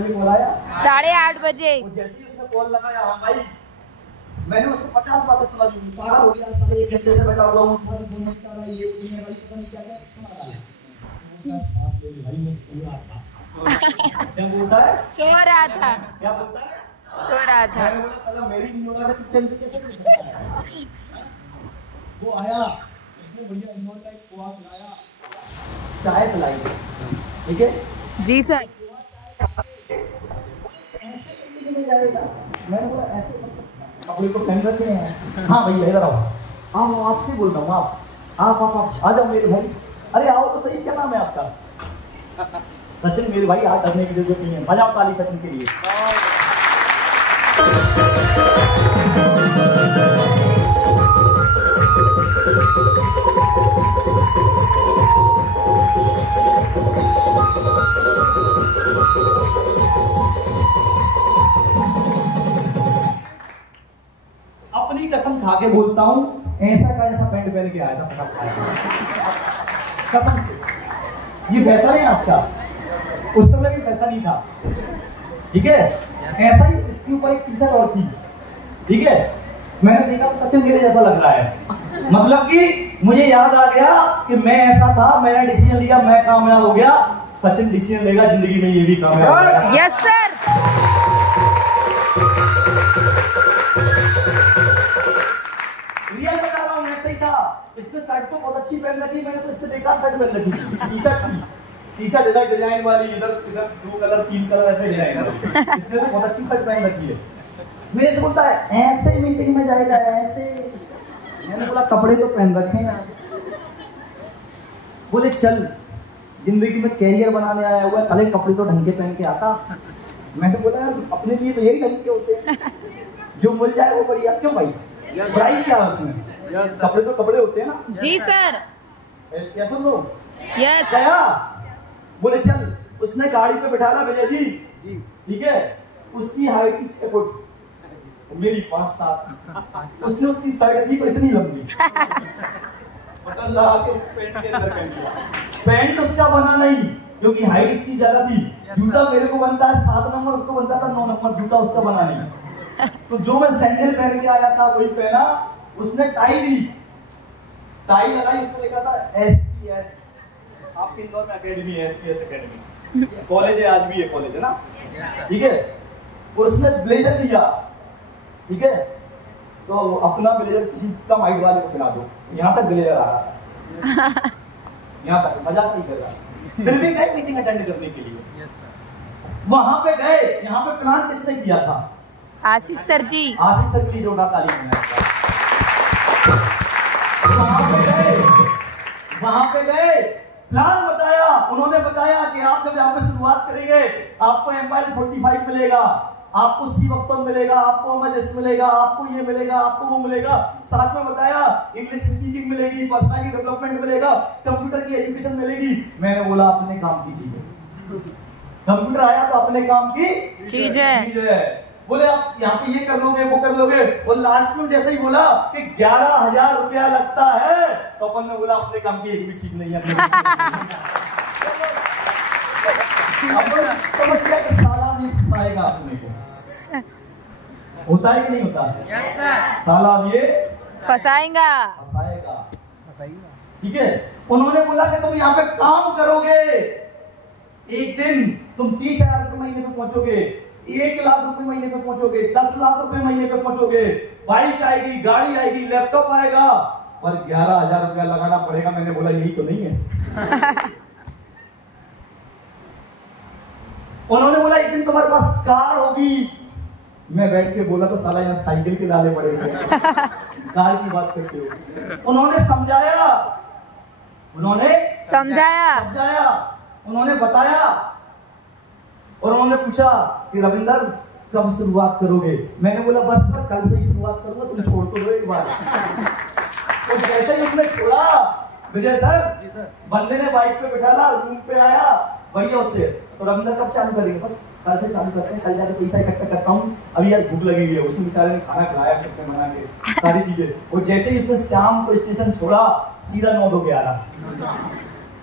8:30 बजे। जैसे ही उसने कॉल लगाया, हाँ भाई, मैंने उसको 50 बातें सुना दी। पागल हो गया साले, 1 घंटे से बैठा हुआ हूँ, फोन नहीं कर रहा, ये मेरा पता नहीं क्या क्या सुना डाला। भाई मैं सो रहा था। क्या बोलता है? सो रहा था। क्या बोलता है? सो रहा था। मैंने बोला साला मेरी नहीं हो रहा है, तू चैन से कैसे सो सकता है? वो आया, उसने बढ़िया इंदौर का एक पोहा खिलाया, चाय पिलाई, ठीक है जी सर। ऐसे मीटिंग में जाएगा। मैंने बोला ऐसे कपड़े को पहन रखे हैं। हाँ भैया इधर आओ, आओ आपसे बोल रहा हूँ, आप आ जाओ मेरे भाई। अरे आओ तो सही, क्या नाम है आपका? सचिन मेरे भाई, आज डरने की जरूरत नहीं है, बजाओ ताली सचिन के लिए। अपनी कसम खा के बोलता हूँ, ऐसा का ऐसा पैंट पहन के आया था, कसम से। ये पैसा नहीं आज का, उस समय भी पैसा नहीं था, ठीक है। ऐसा ही इसके ऊपर एक टी-शर्ट और थी, ठीक है। मैंने देखा तो सचिन मेरे जैसा लग रहा है, मतलब कि मुझे याद आ गया कि मैं ऐसा था, मैंने डिसीजन लिया, मैं कामयाब हो गया। सचिन डिसीजन लेगा जिंदगी में, ये भी कामयाब हो गया। Yes sir. रियल बता रहा हूँ, ऐसा ही था। इसने शर्ट तो बहुत अच्छी पहन रखी, मैंने तो इससे बेकार शर्ट पहन रखी थी। टी-शर्ट इधर डिजाइन वाली, इधर 2 कलर 3 कलर ऐसे डिजाइन वाली। इसने तो बहुत अच्छी शर्ट पहन रखी है। मेरे से बोलता है ऐसे ही मीटिंग में जाएगा, ऐसे। मैंने बोला कपड़े तो पहन रखे हैं। बोले चल, जिंदगी में कैरियर बनाने आया हुआ है, पहले कपड़े तो ढंग के पहन के आता। मैंने बोला यार अपने लिए तो यही ढंग के होते हैं, जो मिल जाए वो बढ़िया। क्यों भाई, बुराई क्या है उसमें? कपड़े तो कपड़े होते हैं ना। जी सर। क्या सुन लो? यस। गया, बोले चल, उसने गाड़ी पे बिठा रहा भैया जी, ठीक है। उसकी हाइट 6 फुट, मेरी 5-7। उसने उसकी शर्ट दी तो इतनी लंबी, बटन लगा के पैंट के अंदर पहन लिया। पैंट उसका बना नहीं, क्योंकि हाइट इसकी ज्यादा थी। जूता मेरे को बनता है 7 नंबर, उसको बनता था 9 नंबर, जूता उसका बना नहीं। तो जो मैं सैंडल पहन के आया था वही पहना। उसने टाई दी, टाई लगाई, उसने लिखा था SPS, आपके इंदौर में अकेडमी है, SPS अकेडमी कॉलेज है, आज भी है कॉलेज, है ना, ठीक है। और उसने ब्लेजर दिया, ठीक है। तो अपना ब्लेजर किसी कम हाइट वाले को खिला दो, यहाँ तक ब्लेजर आ रहा था, यहाँ तक, मजाक नहीं कर रहा। फिर भी गए मीटिंग अटेंड करने के लिए, वहां पे गए। यहाँ पे प्लान किसने किया था? आशीष सर जी। आशीष सर के लिए जोड़ा ताली में। वहां पे गए, प्लान बताया। उन्होंने बताया कि आप जब यहाँ पे शुरुआत करेंगे, आपको MIL 45 मिलेगा, आपको C-Weapon मिलेगा, आपको Majesty मिलेगा, आपको ये मिलेगा, आपको वो मिलेगा। साथ में बताया इंग्लिश स्पीकिंग मिलेगी, पर्सनालिटी डेवलपमेंट मिलेगा, कंप्यूटर की एजुकेशन मिलेगी। मैंने बोला अपने काम की चीज है, कंप्यूटर आया तो अपने काम की चीज है। बोले आप यहाँ पे ये कर लोगे, वो कर लोगे। और लास्ट में जैसे ही बोला कि 11,000 रुपया लगता है, तो अपन ने बोला अपने काम की एक भी चीज नहीं है। समझ गया कि साला भी फंसाएगा अपने को। होता है कि नहीं होता? साला भी ये फंसाएगा, ठीक है। उन्होंने बोला कि तुम यहाँ पे काम करोगे, एक दिन तुम 30,000 रुपये महीने पे पहुंचोगे, 1 लाख रुपए महीने पे पहुंचोगे, 10 लाख रुपए महीने पे पहुंचोगे, बाइक आएगी, गाड़ी आएगी, लैपटॉप आएगा, पर 11,000 रुपया लगाना पड़ेगा। मैंने बोला यही तो नहीं है। उन्होंने बोला एक दिन तुम्हारे पास कार होगी। मैं बैठ के बोला तो साला यहाँ साइकिल के डाले पड़े थे। कार की बात करते हो। उन्होंने समझाया, उन्होंने बताया। और उन्होंने पूछा कि रविंदर कब शुरुआत करोगे? मैंने बोला बस सर कल से ही शुरुआत करूंगा, तुम छोड़ तो दो एक बार। तो जैसे ही उसने छोड़ा, विजय सर बंदे ने बाइक पे बिठाला, रूम पे आया बढ़िया उससे। तो रविंदर कब चालू करेंगे? बस कल से चालू करते हैं, कल जाके पैसा इकट्ठा करता हूँ, अभी यार भूख लगी हुई है। उसने बेचारे ने खाना खिलाया, सबने बना के सारी चीजें। और जैसे ही उसने शाम को स्टेशन छोड़ा, सीधा 9 बजे आ रहा।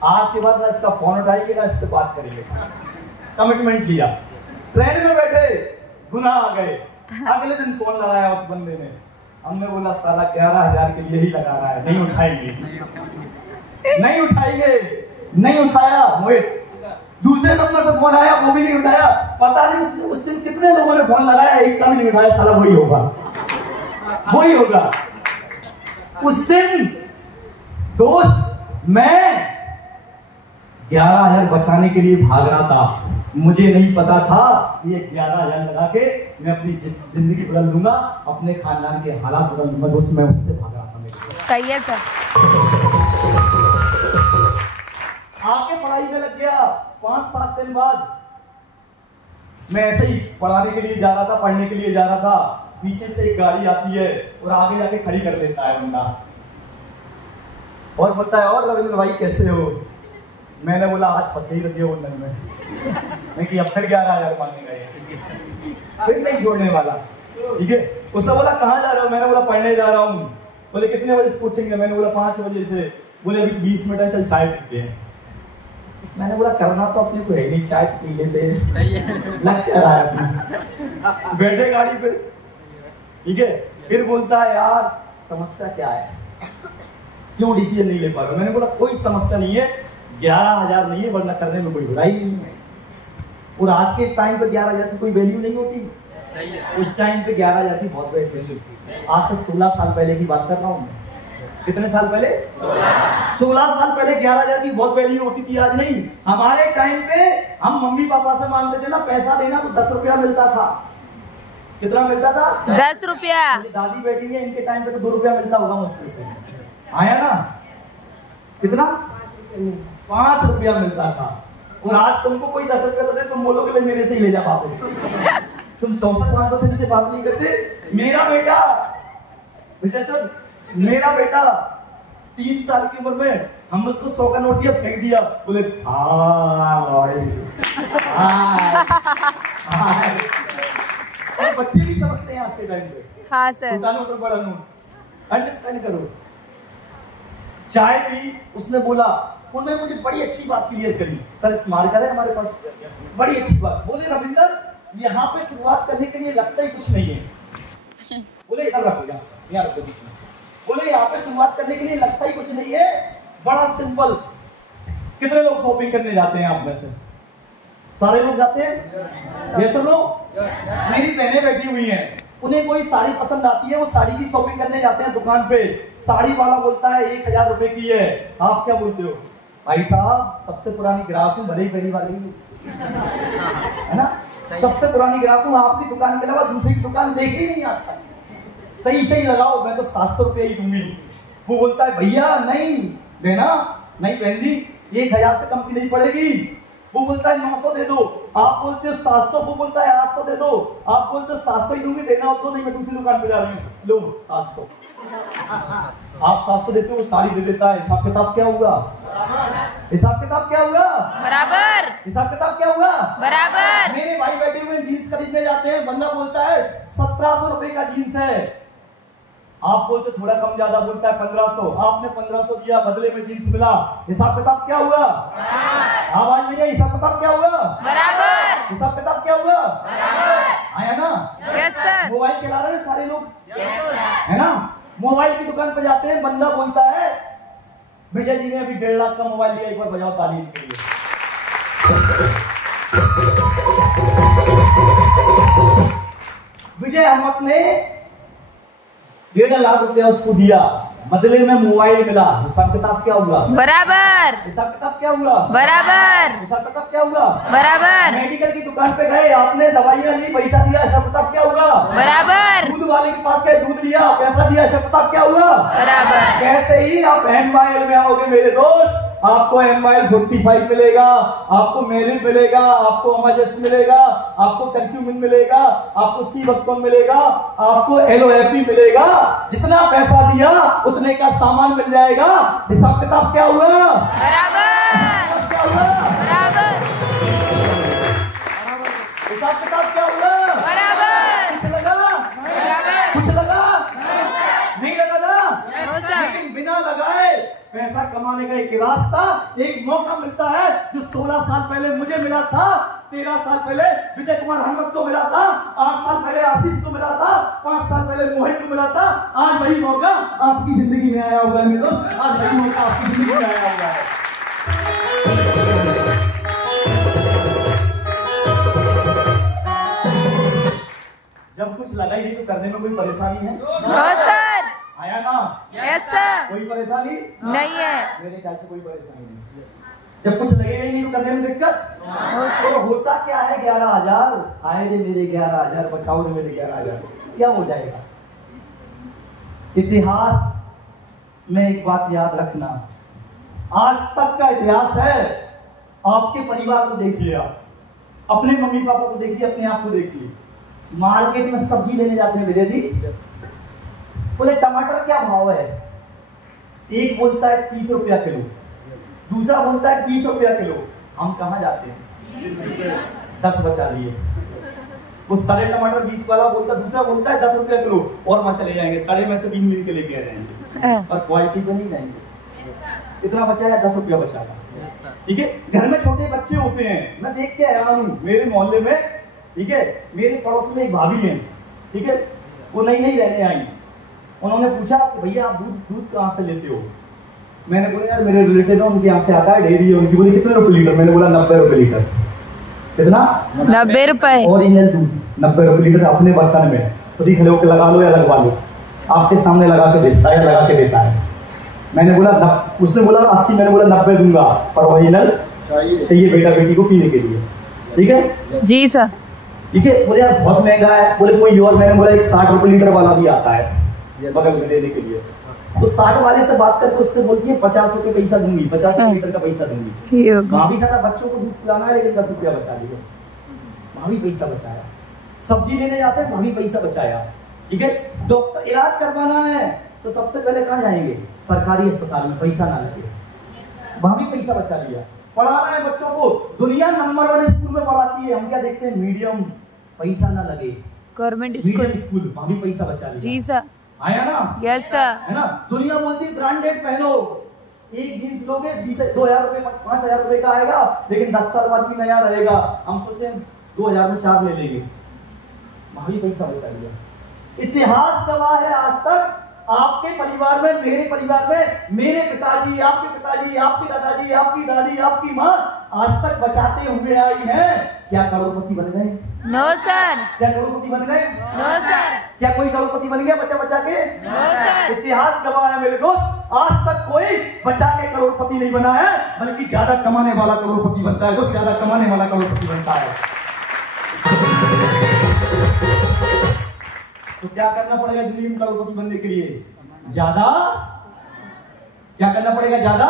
आज के बाद ना इसका फोन उठाएंगे ना इससे बात करेंगे, कमिटमेंट लिया। ट्रेन में बैठे गुनाह आ गए। अगले दिन फोन लगाया उस बंदे ने, हमने बोला साला 11,000 के लिए ही लगा रहा है, नहीं उठाएंगे, नहीं उठाएंगे, नहीं उठाया। मोहित दूसरे नंबर से फोन आया, वो भी नहीं उठाया। पता नहीं उस दिन कितने लोगों ने फोन लगाया, एक का भी नहीं उठाया। साला वही होगा, वही होगा। उस दिन दोस्त मैं 11,000 बचाने के लिए भाग रहा था। मुझे नहीं पता था ये 11,000 लगा के मैं अपनी जिंदगी बदल लूंगा, अपने खानदान के हालात बदल लूंगा। दोस्त मैं उससे भाग रहा था। सही है सर। आके पढ़ाई में लग गया। 5-7 दिन बाद मैं ऐसे ही पढ़ाने के लिए जा रहा था, पढ़ने के लिए जा रहा था। पीछे से एक गाड़ी आती है और आगे जाके खड़ी कर लेता है बंदा और बोलता है, और रविंद्र भाई कैसे हो? मैंने बोला आज फंस गई रखी है बंधन में, मैं कि अब फिर 11,000 मांगेगा ये, फिर नहीं छोड़ने वाला। ठीक है, उसने बोला कहाँ जा रहे हो? मैंने बोला पढ़ने जा रहा हूँ। बोले कितने बजे से पूछेंगे? मैंने बोला 5 बजे से। बोले अभी 20 मिनट है, चल चाय पीते हैं। मैंने बोला करना तो अपने को है नहीं, चाय पी लेते हैं, लग क्या रहा है अपना। बैठे गाड़ी पे, ठीक है। फिर बोलता है यार समस्या क्या है, क्यों डिसीजन नहीं ले पा रहा? मैंने बोला कोई समस्या नहीं है, 11,000 नहीं है, वरना करने में कोई बुराई नहीं है। और आज के टाइम पे 11,000 की कोई वैल्यू नहीं होती, उस टाइम पे 11,000 की बहुत वैल्यू थी। आज से 16 साल पहले की बात कर रहा हूँ मैं। कितने साल पहले? 16 साल पहले 11,000 की बहुत वैल्यू होती थी, आज नहीं। हमारे टाइम पे हम मम्मी पापा से मांगते थे ना पैसा देना तो 10 रुपया मिलता था। कितना मिलता था? 10 रुपया। दादी बैठी है, इनके टाइम पे तो 2 रुपया मिलता होगा मुश्किल से, आया ना? कितना? 5 रुपया मिलता था। और आज तुमको कोई 10 रुपया तो दे, तुम बोलोगे मेरे से ही ले जा वापस। तुम 100-500 से नीचे बात नहीं करते। मेरा बेटा विजय सर, मेरा बेटा 3 साल की उम्र में हमने उसको 100 का नोट दिया, फेंक दिया। बोले और बच्चे भी समझते हैं आज के टाइम पे। हाँ सर। छोटा नोट और बड़ा नोट अंडरस्टैंड करो। चाय पी, उसने बोला, उन्होंने मुझे बड़ी अच्छी बात क्लियर करी। सर स्मार्ट है हमारे पास, बड़ी अच्छी बात। बोले रविंदर यहाँ पे शुरुआत करने के लिए लगता ही कुछ नहीं है। बोले इधर रखो, यहाँ रखो बीच में। बोले यहाँ पे शुरुआत करने के लिए लगता ही कुछ नहीं है, बड़ा सिंपल। कितने लोग शॉपिंग करने जाते हैं आप में से? सारे लोग जाते हैं? ये तो लोग, मेरी बहनें बैठी हुई हैं, उन्हें कोई साड़ी पसंद आती है, वो साड़ी की शॉपिंग करने जाते हैं दुकान पे। साड़ी वाला बोलता है 1,000 रुपए की है। आप क्या बोलते हो? भाई साहब सबसे पुरानी ग्राहक हूँ, भले ही पहली बार नहीं है ना, सबसे पुरानी ग्राहक हूँ, आपकी दुकान के अलावा दूसरी की दुकान देखी नहीं आज तक। सही सही लगाओ, मैं तो 700 रुपये ही दूंगी। वो बोलता है भैया नहीं लेना, नहीं बहन जी 1,000 से कम की नहीं पड़ेगी। वो बोलता है 900 दे दो, आप बोलते हो 700, वो बोलता है 800 दे दो, आप बोलते हो 700 ही दूंगी, देना हो तो नहीं, मैं दूसरी दुकान पे जा रही हूँ, लो 700। आप 700 देते हो, वो साड़ी दे देता है। हिसाब किताब क्या हुआ? हिसाब किताब क्या हुआ? बराबर। हिसाब किताब क्या हुआ? बराबर। मेरे भाई बैठे हुए जीन्स खरीदने जाते हैं, बंदा बोलता है 1700 रुपए का जीन्स है। आप बोलते थोड़ा कम ज्यादा, बोलता है 1500। आपने 1500 दिया, बदले में जीन्स मिला। हिसाब किताब क्या हुआ? आवाज नहीं आई। हिसाब किताब क्या हुआ? बराबर। हिसाब किताब क्या हुआ? आया ना? Yes sir. मोबाइल चला रहे हैं सारे लोग, है ना? मोबाइल की दुकान पे जाते हैं, बंदा बोलता है विजय जी ने अभी 1.5 लाख का मोबाइल लिया, एक बार बजाओ ताली के लिए। विजय अहमद ने 1.5 लाख रुपया उसको दिया, बदले में मोबाइल मिला। हिसाब किताब क्या हुआ? बराबर। हिसाब किताब क्या हुआ? बराबर। हिसाब किताब क्या हुआ? बराबर। मेडिकल की दुकान पे गए, आपने दवाइयां ली, पैसा दिया, हिसाब किताब क्या हुआ? बराबर। दूध वाले के पास गए, दूध लिया, पैसा दिया, हिसाब किताब क्या हुआ? बराबर। कैसे ही आप एमवाइल में आओगे मेरे दोस्त, आपको एमवाइल 45 मिलेगा, आपको मेलिन मिलेगा, आपको अमाजस्ट मिलेगा, आपको कर्क्यूमिन मिलेगा, आपको सीवक्टोन मिलेगा, आपको एलोएपी मिलेगा। जितना पैसा दिया उतने का सामान मिल जाएगा। हिसाब किताब क्या हुआ? बराबर। क्या हुआ? बराबर। हिसाब किताब क्या हुआ? बराबर। कुछ लगा? कुछ लगा? नहीं लगा ना? लेकिन बिना लगाए पैसा कमाने का एक रास्ता, एक मौका मिलता है जो 16 साल पहले मुझे मिला था। 13 साल पहले विजय कुमार अहमद को मिला था, 8 साल पहले आशीष को मिला था, 5 साल पहले मोहित को मिला था। आज वही मौका आपकी जिंदगी में आया हुआ है मेरे दोस्त, आज वही मौका आपकी जिंदगी में आया हुआ है। जब कुछ लगा ही नहीं तो करने में कोई परेशानी है? No sir. आया ना? Yes sir. कोई परेशानी नहीं है। मेरे ख्याल से कोई परेशानी नहीं। जब कुछ लगेगा ही नहीं तो करने में दिक्कत तो होता क्या है? 11,000 आए रे मेरे 11,000, बचाओ रे मेरे 11,000, क्या हो जाएगा? इतिहास में एक बात याद रखना, आज तक का इतिहास है, आपके परिवार को देखिए, आप अपने मम्मी पापा को देखिए, अपने आप को देखिए। मार्केट में सब्जी लेने जाते हैं विजय जी, बोले टमाटर क्या भाव है? एक बोलता है 30 रुपया किलो, दूसरा बोलता है 20 रुपया किलो। हम कहाँ जाते हैं? 10 बचा लिए। वो सारे टमाटर 20 वाला बोलता, दूसरा बोलता है 10 रुपया किलो, और वहां चले जाएंगे, साढ़े में से 3 के लेके आ जाएंगे और क्वालिटी को नहीं जाएंगे। इतना बचा है, 10 रुपया बचा था। ठीक है, घर में छोटे बच्चे होते हैं, मैं देख के आया हूँ मेरे मोहल्ले में। ठीक है, मेरे पड़ोस में एक भाभी है, ठीक है, वो नई नई रहने आई। उन्होंने पूछा कि भैया आप दूध कहाँ से लेते हो? मैंने बोला यार मेरे रिलेटिव है, उनके यहाँ से आता है, डेयरी है उनकी। बोली कितने रुपए लीटर? मैंने बोला 90 रुपए लीटर। कितना? 90 रुपए। ओरिजिनल दूध 90 रुपए लीटर, अपने बर्तन में खुद ही खड़े होकर लगा लो या लगवा लो, आपके सामने लगा के बेचता है या लगा के देता है। मैंने बोला उसने बोला 80, मैंने बोला 90 दूंगा, पर ओरिजिनल चाहिए बेटा बेटी को पीने के लिए। ठीक है जी सर। ठीक है, बोले यार बहुत महंगा है। बोले कोई और? मैंने बोला एक 60 रुपए लीटर वाला भी आता है बगल में देने के लिए। तो 60 वाले से बात करके उससे बोलती है 50 रुपए पैसा दूंगी, 50 रुपए लीटर का पैसा दूंगी। भाभी सारा बच्चों को दूध पिलाना है, लेकिन 10 रुपया बचा लिया, भाभी पैसा बचाया। सब्जी लेने जाते हैं, भाभी पैसा बचाया। ठीक है, डॉक्टर इलाज करवाना है तो सबसे पहले कहाँ जाएंगे? सरकारी अस्पताल में, पैसा ना लगे, भाभी पैसा बचा लिया। पढ़ाना है बच्चों को, दुनिया नंबर 1 स्कूल में पढ़ाती है, हम क्या देखते हैं? मीडियम, पैसा ना लगे, गवर्नमेंट स्कूल, भाभी पैसा बचा लिया। जी सर। आया ना? Yes sir. है ना? दुनिया बोलती है ब्रांडेड पहनो, एक जींस लोगे 2,000 रुपए 5,000 रुपए का आएगा, लेकिन 10 साल बाद भी नया रहेगा। हम सोचते हैं 2,000 में 4 ले लेंगे, भाभी पैसा बचा लिया। इतिहास गवाह है, आज तक आपके परिवार में, मेरे परिवार में, मेरे पिताजी, आपके दादाजी, आपकी दादी, आपकी माँ आज तक बचाते हुए आई हैं। क्या करोड़पति बन गए? No sir. क्या करोड़पति बन गए? No sir. क्या कोई करोड़पति बन गया बचा बचा के? No sir. इतिहास गवाह है मेरे दोस्त, आज तक कोई बचा के करोड़पति नहीं बना है, बल्कि ज्यादा कमाने वाला करोड़पति बनता है। दोस्त, ज्यादा कमाने वाला करोड़पति बनता है। तो क्या करना पड़ेगा जिंदगी में करोड़पति बनने के लिए? ज्यादा क्या करना पड़ेगा? ज्यादा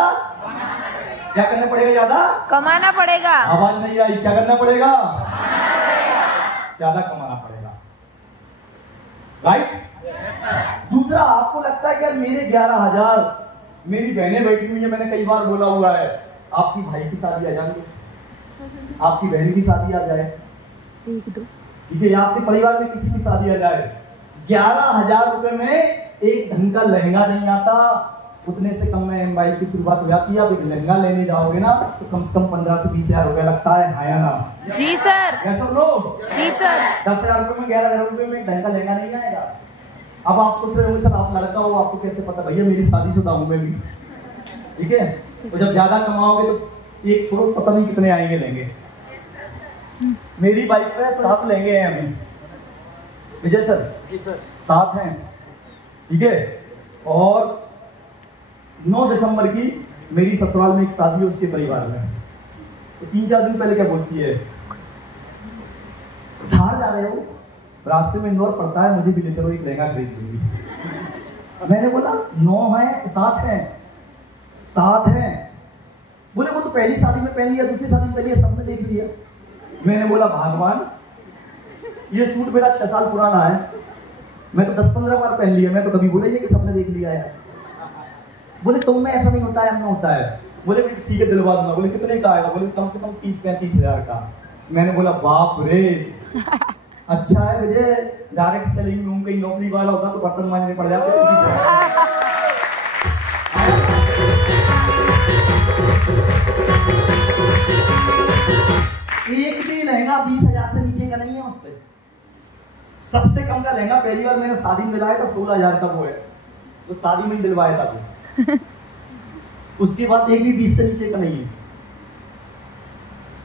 क्या करना पड़ेगा? ज्यादा कमाना पड़ेगा। आवाज नहीं आई, क्या करना पड़ेगा? ज्यादा कमाना पड़ेगा, राइट? दूसरा, आपको लगता है कि यार मेरे 11,000, मेरी बहनें बैठी हुई है, मैंने कई बार बोला हुआ है, आपकी भाई की शादी आ जाएगी, आपकी बहन की शादी आ जाए, ठीक है, या आपके परिवार में किसी की शादी आ जाए, 11,000 रुपए में एक ढंग का लहंगा नहीं आता, उतने से कम में एमआई की शुरुआत हो जाती है। आप एक लहंगा लेने जाओगे ना तो कम से कम 15 से 20 हजार रुपए लगता है। हाँ या ना? जी सर। कैसे लोग? जी सर। 10,000 रुपए में 11,000 रुपए में एक ढंग का लहंगा नहीं आएगा। अब आप सोच रहे होंगे सर आप लड़का हो, आपको कैसे पता? भैया मेरी शादीशुदा हूं मैं भी, ठीक है। तो जब ज्यादा कमाओगे तो एक छोड़ो, पता नहीं कितने आएंगे लेंगे। मेरी बाइक पे 7 लेंगे हैं अभी, विजय सर? जी सर, 7 हैं, ठीक है। और 9 दिसंबर की मेरी ससुराल में एक शादी है उसके परिवार में, तो 3-4 दिन पहले क्या बोलती है, धार जा रहे हो, रास्ते में इंदौर पड़ता है, मुझे भी ले चलो, एक लहंगा खरीद लूंगी। मैंने बोला 9 है 7 है 7 है। बोले वो तो पहली शादी में पहन लिया, दूसरी शादी में पहन लिया, सबने देख लिया। मैंने बोला भगवान, ये सूट मेरा 6 साल पुराना है, मैं तो 10-15 बार पहन लिया, मैं तो कभी बोला ही नहीं कि सबने देख लिया है। बोले तुम में ऐसा नहीं होता है, हम में होता है। बोले ठीक है दिलवा दूंगा। बोले कितने का आएगा? बोले कम से कम 30-35 हजार का। मैंने बोला बाप रे, अच्छा है विजय, डायरेक्ट सेलिंग में कहीं नौकरी वाला होता तो बर्तन मांजने पड़ जाते। एक भी लहंगा 20,000 से नीचे का नहीं है उस पे। सबसे कम का लहंगा पहली बार मैंने शादी में दिलाया था 16,000 का वो है, तो शादी में ही दिलवाया था वो। उसके बाद एक भी 20 से नीचे का नहीं है।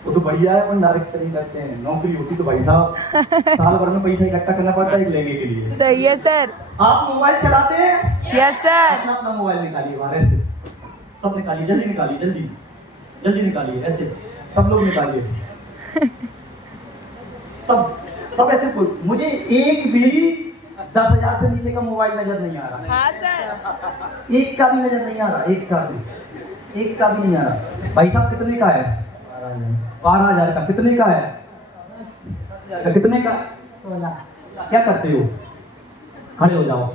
वो तो बढ़िया है, अपन डायरेक्ट से नहीं करते हैं। नौकरी होती तो भाई साहब साल भर में पैसा इकट्ठा करना पड़ता है एक लहंगे के लिए। सही है सर। आप मोबाइल चलाते हैं? Yes sir. अपना अपना मोबाइल निकालिए बाहर ऐसे, सब निकालिए, जल्दी निकालिए, जल्दी जल्दी निकालिए, ऐसे सब लोग निकालिए। सब ऐसे कोई, मुझे एक भी 10,000 से नीचे का मोबाइल नजर नहीं आ रहा। हाँ सर। एक का भी नजर नहीं आ रहा, एक का भी नहीं आ रहा। भाई साहब कितने का है? 12,000 का। कितने का है? कितने का? 16। क्या करते हो? खड़े हो जाओ।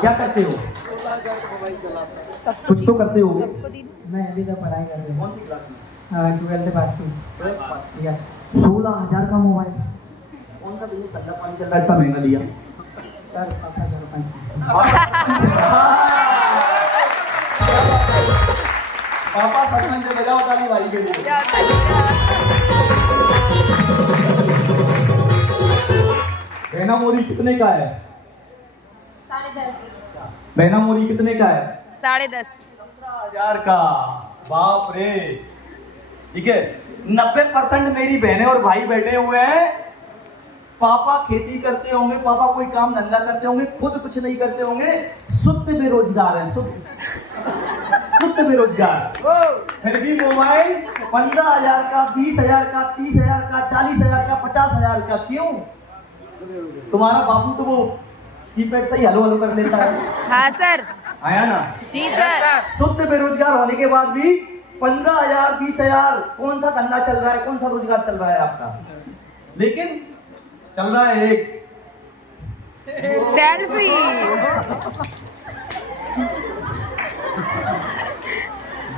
क्या करते हो? कुछ तो करते हो। मैं अभी तो पढ़ाई कर रही हूँ। कौन सी क्लास में? 12th पास की। 16,000 का मोबाइल। कौन सा बिजनेस धंधा पानी चल रहा है, इतना महंगा लिया? सर पापा सरपंच। पापा सरपंच से बजाओ ताली भाई के लिए। बहना मोरी कितने का है? 10.5। बहना मोरी कितने का है? 10.5। 15,000 का। बाप रे। ठीक है, 90% मेरी बहनें और भाई बैठे हुए हैं। पापा खेती करते होंगे, पापा कोई काम धंधा करते होंगे, खुद कुछ नहीं करते होंगे, शुद्ध बेरोजगार है, शुद्ध बेरोजगार। फिर भी मोबाइल 15,000 का, 20,000 का, 30,000 का, 40,000 का, 50,000 का। क्यों? तुम्हारा बाबू तो वो कीपैड से ही हलो हलो कर लेता है। हाँ सर। आया ना? जी सर। शुद्ध बेरोजगार होने के बाद भी 15,000, 20,000, कौन सा धंधा चल रहा है, कौन सा रोजगार चल रहा है आपका? लेकिन चल रहा है एक सेल्फी।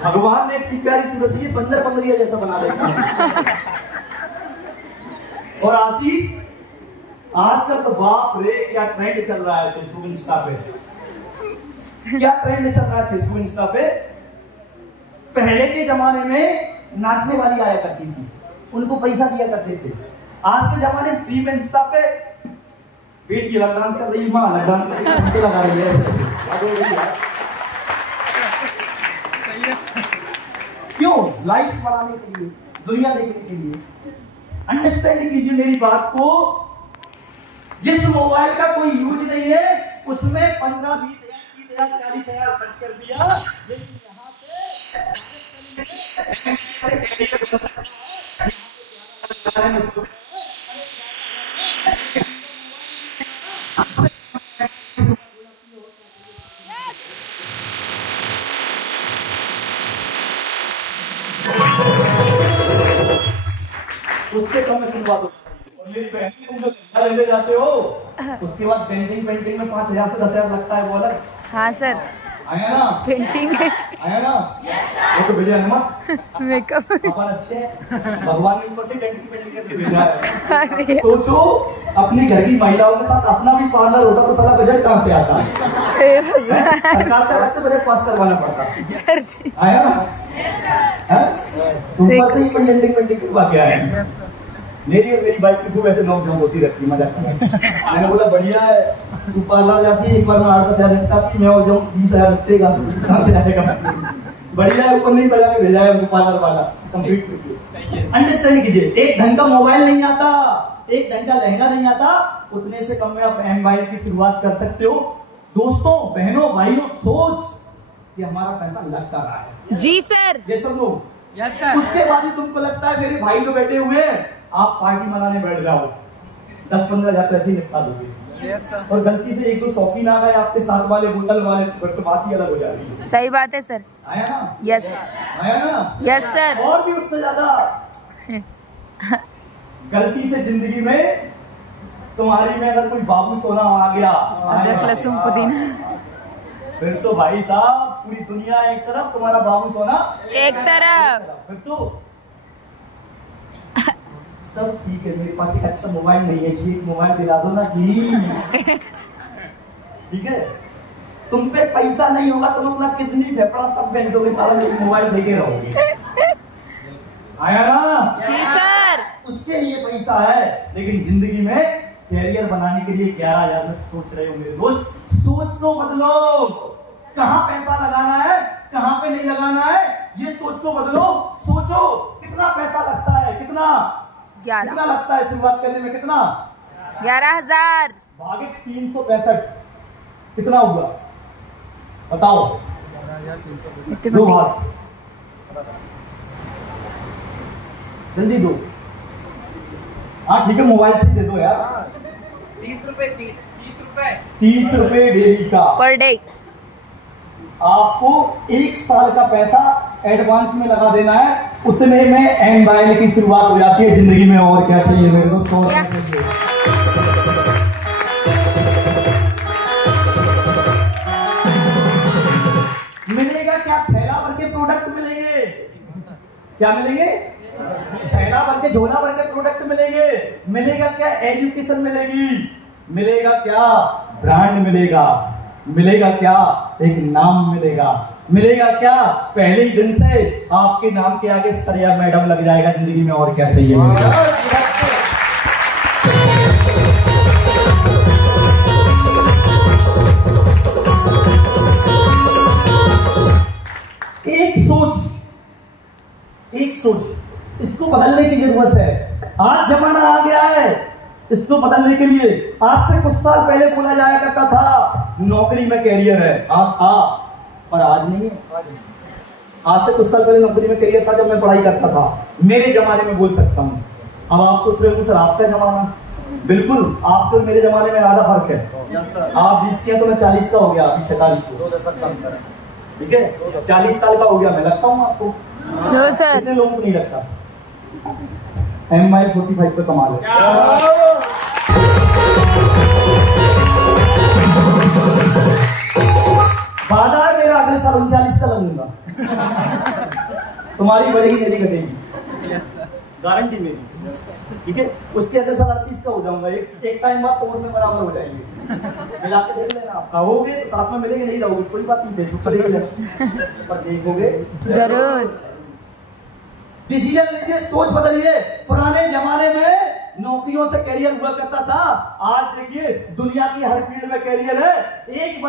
भगवान ने इतनी प्यारी सूरत दी, बंदर बंदरिया जैसा बना देता है। और आशीष, आजकल तो बाप रे क्या ट्रेंड चल रहा है फेसबुक इंस्टा पे। क्या ट्रेंड चल रहा है फेसबुक इंस्टा पे? पहले के जमाने में नाचने वाली आया करती थी, उनको पैसा दिया करते थे। आज के जमाने में फ्री में इंस्टा पे बेटी अलग डांस कर रही, मां अलग डांस कर रही, घंटे लगा रही है। क्यों? लाइफ बढ़ाने के लिए, दुनिया देखने के लिए। अंडरस्टैंड कीजिए मेरी बात को। जिस मोबाइल का कोई यूज नहीं है उसमें 15, 20,000, 30,000, 40,000 खर्च कर दिया, लेकिन यहाँ से उससे कम में शुरुआत होती है। और मेरी बहन तुम जो लेने जाते हो उसके बाद पेंटिंग में 5,000 से 10,000 लगता है, वो अलग। हाँ सर। आया ना? पेंटिंग में आया ना? वो तो भेजा है मत। मेकअप। अपन अच्छे हैं, भगवान ने ऊपर से पेंटिंग करके भेजा है। अरे सोचो अपनी घर की महिलाओं के साथ अपना भी पार्लर होता तो साला बजट कहाँ से आता? सरकार से अलग से बजट पास करवाना पड़ता। सर जी। आया ना? ऊपर से ही पेंटिंग करवा के आए। मेरी और मेरी बाइक की खूब ऐसे नौक झोंक होती रहती, मजा आता है। मैंने बोला बढ़िया है, तू पार्लर जाती है, एक बार में 8-10,000 निपटाती, मैं और जाऊँ 20,000 निपटेगा, कहाँ से आएगा? बढ़िया है, ऊपर नहीं बजा के भेजा है उनको पार्लर वाला कंप्लीट करके। अंडरस्टैंड कीजिए, एक ढंग का मोबाइल नहीं आता, एक ढंग का लहंगा नहीं आता, उतने से कम में आप मोबाइल की शुरुआत कर सकते हो। दोस्तों, बहनों, भाइयों, सोच कि हमारा पैसा लग कर रहा है। जी सर। ये सब लोग उसके बाद ही तुमको लगता है मेरे भाई जो बैठे हुए हैं, आप पार्टी मनाने बैठ जाओ, 10-15,000 पैसे ही निपटा दोगे। और गलती से एक दो शौकीन आ गए आपके साथ वाले, बोतल वाले, तो बात ही अलग हो जाती है। सही बात है सर। आया ना? यस। आया ना? Yes sir. और भी उससे ज्यादा गलती से जिंदगी में तुम्हारी में अगर कोई बाबू सोना आ गया, अदरक लहसुन पुदीना, फिर तो भाई साहब पूरी दुनिया एक तरफ, तुम्हारा बाबू सोना एक तरफ। फिर तो सब ठीक है। मेरे पास एक अच्छा मोबाइल नहीं है जी, एक मोबाइल दिला दो ना जी। ठीक है, तुम पे पैसा नहीं होगा, तुम अपना किडनी फेफड़ा सब बेच दोगे, सारा मोबाइल देके रहोगे। आया ना? जी सर। उसके लिए पैसा है, लेकिन जिंदगी में कैरियर बनाने के लिए 11,000 में सोच रहे हो मेरे दोस्त। सोच को बदलो, कहां पैसा लगाना है कहां पे नहीं लगाना है, ये सोच को बदलो। सोचो कितना पैसा लगता है, कितना 11 कितना लगता है शुरुआत करने में, कितना 11,000 भागे 365 कितना हुआ बताओ। दो हाथ जल्दी दो। हाँ ठीक है, मोबाइल से दे दो यार। 30 रुपए 30 रुपए डेली का पर डे। आपको 1 साल का पैसा एडवांस में लगा देना है, उतने में एम्बाइल की शुरुआत हो जाती है जिंदगी में। और क्या चाहिए मेरे दोस्त, और क्या चाहिए। मिलेगा क्या, थैला भर के प्रोडक्ट मिलेंगे। क्या मिलेंगे, थैला भर के झोला भर के प्रोडक्ट मिलेंगे। मिलेगा क्या, एजुकेशन मिलेगी। मिलेगा क्या, ब्रांड मिलेगा। मिलेगा क्या, एक नाम मिलेगा। मिलेगा क्या, पहले ही दिन से आपके नाम के आगे सरिया मैडम लग जाएगा जिंदगी में। और क्या चाहिए मेरे को। एक सोच इसको बदलने की जरूरत है। आज जमाना आ गया है इसको बदलने के लिए। आज से कुछ साल पहले बोला जाया करता था नौकरी में कैरियर है, आज था पर आज नहीं है। आज से कुछ साल पहले नौकरी में कैरियर था जब मैं पढ़ाई करता था, मेरे जमाने में बोल सकता हूँ। अब आप सोच रहे हो सर आपका जमाना, बिल्कुल आपके और मेरे जमाने में आधा फर्क है। आप 20 के तो मैं 40 का हो गया अभी 46 को, ठीक है। 40 साल का हो गया मैं, लगता हूँ आपको? नो सर, कितने लोगों को नहीं लगता? MI 45 पे कमाल है। वादा है मेरा अगले साल 39 का लगूंगा। तुम्हारी बढ़ेगी मेरी घटेगी, गारंटी मेरी, ठीक है। उसके अगले साल 38 का हो जाऊंगा। एक टाइम बाद तो में बराबर हो जाएंगे। मिला के देख लेना, आप कहोगे तो साथ में मिलेंगे, नहीं रहोगे कोई बात नहीं, फेसबुक पर देख पर देखोगे जरूर। डिसीजन लीजिए, सोच बदलिए। पुराने जमाने में नौकरियों से कैरियर हुआ करता था, आज देखिए दुनिया की हर फील्ड में कैरियर है। एक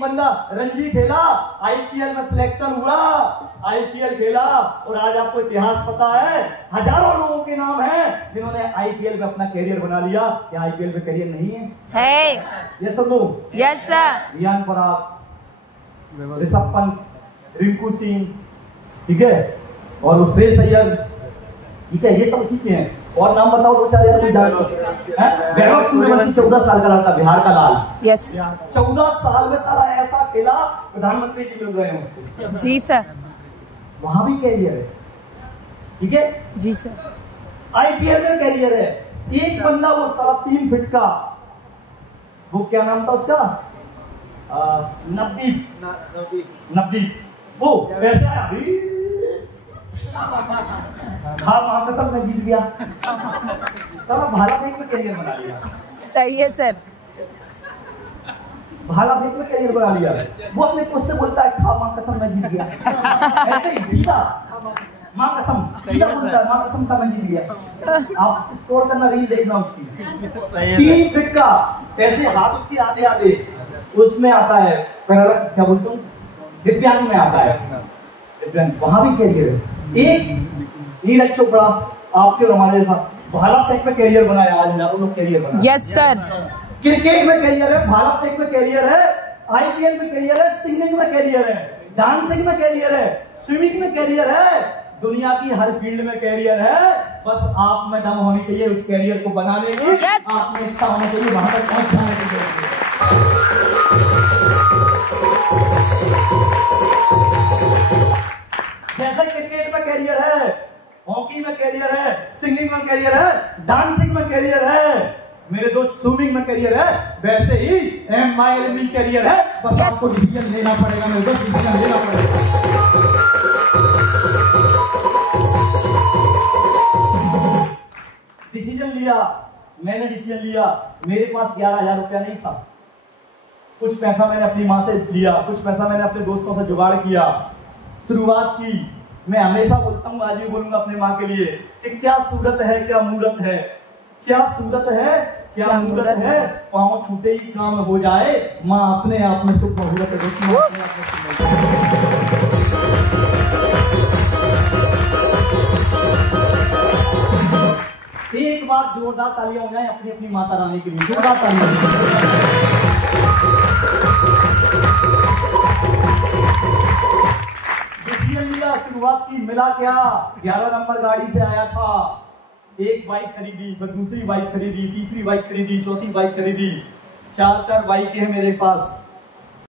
बंदा रणजी खेला, IPL में सिलेक्शन हुआ, IPL खेला और आज आपको इतिहास पता है, हजारों लोगों के नाम हैं जिन्होंने IPL में अपना कैरियर बना लिया। क्या IPL में कैरियर नहीं है? ये सब लोग, यस सर। रियान पराग, ऋषभ पंत, रिंकू सिंह, ठीक है, और श्रेयस अय्यर, ठीक है, ये सब उसी के हैं। और नाम बताओ दो चार यार, वैभव सूर्यवंशी 14 साल का लड़का, बिहार का लाल। यस 14 साल में साला ऐसा खेला, प्रधानमंत्री जी मिल रहे हैं उससे। जी सर। वहां भी कैरियर है, ठीक है जी सर। IPL में कैरियर है। एक बंदा वो साला 3 फीट का, वो क्या नाम था उसका, नवदीप, वो वैसे आया, हाँ महाकसम में जीत गया। साला भाला फेंक में कैरियर बना लिया। सही है सर। भाला फेंक में कैरियर बना लिया। वो अपने कोच से बोलता है खा माँ कसम मैं जीत गया। ऐसे ही सीधा माँ कसम सीधा बोलता है, माँ कसम का मैं जीत गया। आप स्कोर करना, रील देखना उसकी। 3 फीट का, ऐसे हाथ उसके आधे आधे उसमें आता है, क्या बोलते हूँ, दिव्यांग में आता है, दिव्यांग, वहां भी कैरियर है। एक नीरज चोपड़ा आपके और हमारे साथ भाला फेंक में कैरियर बनाया, आज हजारों लोग कैरियर बनाए। Yes sir. क्रिकेट में कैरियर है, भाला फेंक में कैरियर है, IPL में कैरियर है, सिंगिंग में कैरियर है, डांसिंग में कैरियर है, स्विमिंग में कैरियर है, दुनिया की हर फील्ड में कैरियर है। बस आप में दम होनी चाहिए उस कैरियर को बनाने की, आप में इच्छा होनी चाहिए वहां तक पहुंच जाने की। जैसे क्रिकेट में कैरियर है, हॉकी में कैरियर है, सिंगिंग में कैरियर है, डांसिंग में कैरियर है, मेरे दोस्त स्विमिंग में कैरियर है, वैसे ही MIL में कैरियर है। बस आपको डिसीजन लेना पड़ेगा, मेरे दोस्त, डिसीजन लेना पड़ेगा। डिसीजन लिया, मैंने डिसीजन लिया। मेरे पास 11,000 रुपया नहीं था, कुछ पैसा मैंने अपनी माँ से लिया, कुछ पैसा मैंने अपने दोस्तों से जुगाड़ किया, शुरुआत की, मैं हमेशा बोलता हूँ, आज भी बोलूंगा अपने माँ के लिए कि क्या सूरत है, क्या मूरत है, क्या सूरत है, क्या मूरत है, पाँव छूटे ही काम हो जाए, माँ अपने आप में सुख मुहूर्त एक बार जोरदार तालियां हो जाए अपनी अपनी माता रानी के लिए, जोरदार तालियां। शुरुआत की, मिला क्या, 11 नंबर गाड़ी से आया था, एक बाइक खरीदी, फिर दूसरी बाइक खरीदी, तीसरी बाइक खरीदी, चौथी बाइक खरीदी, 4 बाइक है मेरे पास।